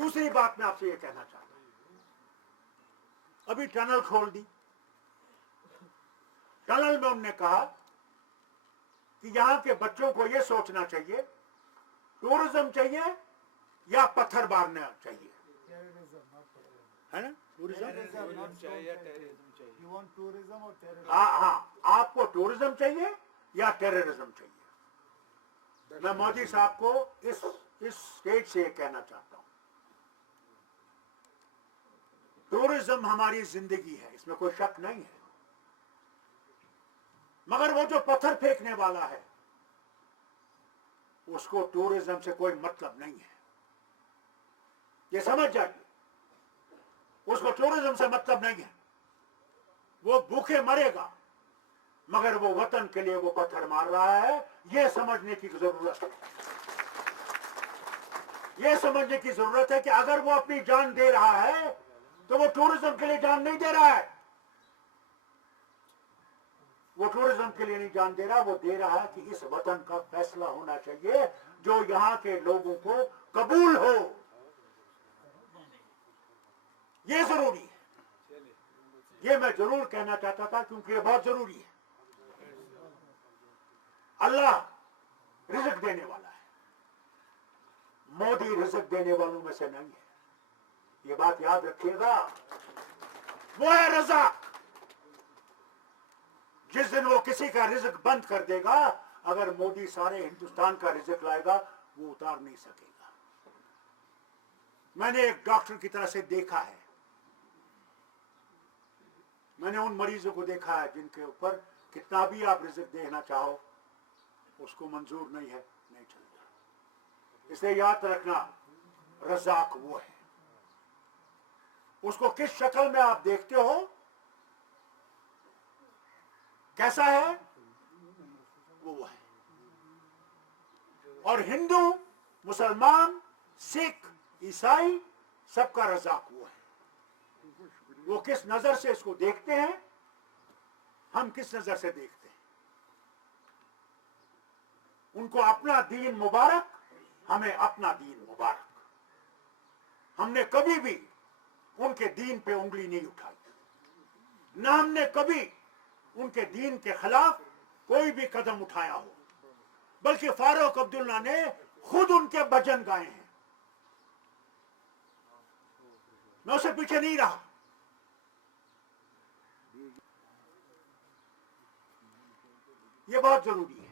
दूसरी बात मैं आपसे ये कहना चाहता हूं, अभी टनल खोल दी, टनल में उन्होंने कहा कि यहां के बच्चों को ये सोचना चाहिए टूरिज्म चाहिए या पत्थर मारना चाहिए, है ना? हाँ, आपको टूरिज्म चाहिए या टेररिज्म चाहिए? मैं मोदी साहब को इस स्टेज से कहना चाहता हूं, टूरिज्म हमारी जिंदगी है, इसमें कोई शक नहीं है, मगर वो जो पत्थर फेंकने वाला है उसको टूरिज्म से कोई मतलब नहीं है, ये समझ जाइए, उसको टूरिज्म से मतलब नहीं है। वो भूखे मरेगा मगर वो वतन के लिए वो पत्थर मार रहा है, ये समझने की जरूरत है। ये समझने की जरूरत है कि अगर वो अपनी जान दे रहा है तो वो टूरिज्म के लिए जान नहीं दे रहा है, वो टूरिज्म के लिए नहीं जान दे रहा, वो दे रहा है कि इस वतन का फैसला होना चाहिए जो यहां के लोगों को कबूल हो, ये जरूरी है। ये मैं जरूर कहना चाहता था क्योंकि ये बहुत जरूरी है। अल्लाह रिज़्क देने वाला है, मोदी रिज़्क देने वालों में से नहीं है, ये बात याद रखिएगा। वो है रज़ाक, जिस दिन वो किसी का रिज़्क बंद कर देगा, अगर मोदी सारे हिंदुस्तान का रिज़्क लाएगा वो उतार नहीं सकेगा। मैंने एक डॉक्टर की तरह से देखा है, मैंने उन मरीजों को देखा है जिनके ऊपर कितना भी आप रिज़्क देना चाहो उसको मंजूर नहीं है, नहीं चलेगा। इसलिए याद रखना, रज़ाक वो है, उसको किस शक्ल में आप देखते हो, कैसा है, वो है। और हिंदू, मुसलमान, सिख, ईसाई, सबका रज़ाक वो है। वो किस नजर से इसको देखते हैं, हम किस नजर से देखते हैं। उनको अपना दीन मुबारक, हमें अपना दीन मुबारक। हमने कभी भी उनके दीन पे उंगली नहीं उठाई, ना हमने कभी उनके दीन के खिलाफ कोई भी कदम उठाया हो, बल्कि फारूक अब्दुल्ला ने खुद उनके भजन गाए हैं, मैं उससे पीछे नहीं रहा। ये बहुत जरूरी है।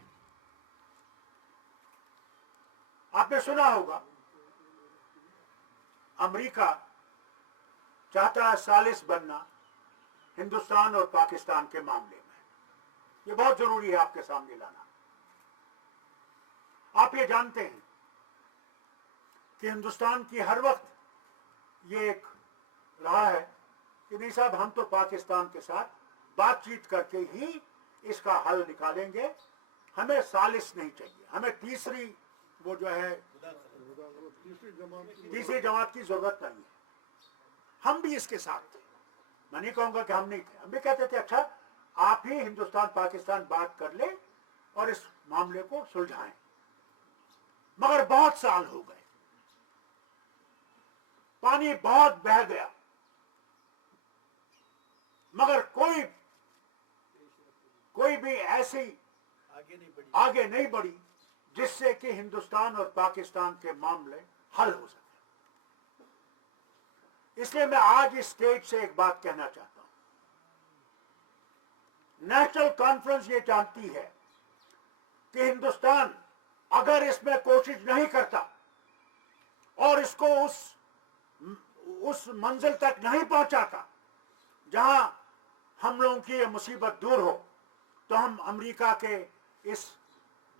आपने सुना होगा अमेरिका चाहता है सालिस बनना हिंदुस्तान और पाकिस्तान के मामले में, ये बहुत जरूरी है आपके सामने लाना। आप ये जानते हैं कि हिंदुस्तान की हर वक्त ये एक रहा है कि नहीं साहब, हम तो पाकिस्तान के साथ बातचीत करके ही इसका हल निकालेंगे, हमें सालिस नहीं चाहिए, हमें तीसरी वो जो है तीसरी जमात की जरूरत नहीं है। हम भी इसके साथ थे, मैं नहीं कहूंगा कि हम नहीं थे, हम भी कहते थे अच्छा आप ही हिंदुस्तान पाकिस्तान बात कर ले और इस मामले को सुलझाएं। मगर बहुत साल हो गए, पानी बहुत बह गया, मगर कोई भी ऐसी आगे नहीं बढ़ी जिससे कि हिंदुस्तान और पाकिस्तान के मामले हल हो सके। इसलिए मैं आज इस स्टेज से एक बात कहना चाहता हूं, नेशनल कॉन्फ्रेंस ये जानती है कि हिंदुस्तान अगर इसमें कोशिश नहीं करता और इसको उस मंजिल तक नहीं पहुंचाता जहां हम लोगों की ये मुसीबत दूर हो, तो हम अमेरिका के इस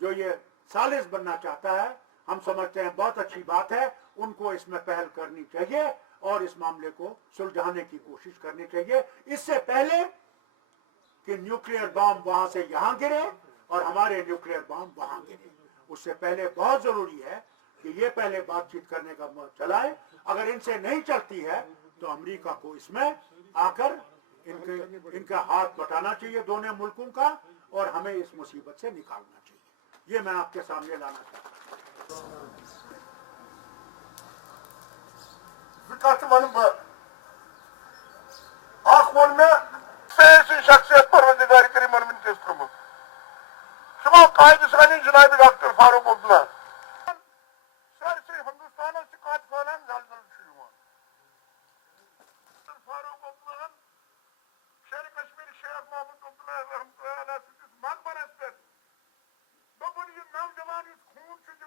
जो ये सालिस बनना चाहता है, हम समझते हैं बहुत अच्छी बात है, उनको इसमें पहल करनी चाहिए और इस मामले को सुलझाने की कोशिश करनी चाहिए, इससे पहले कि न्यूक्लियर बॉम्ब वहां से यहां गिरे और हमारे न्यूक्लियर बॉम्ब वहां गिरे। उससे पहले बहुत जरूरी है कि ये पहले बातचीत करने का चलाए। अगर इनसे नहीं चलती है तो अमेरिका को इसमें आकर इनका हाथ बटाना चाहिए दोनों मुल्कों का, और हमें इस मुसीबत से निकालना चाहिए। ये मैं आपके सामने लाना चाहता हूं। کت ون بہ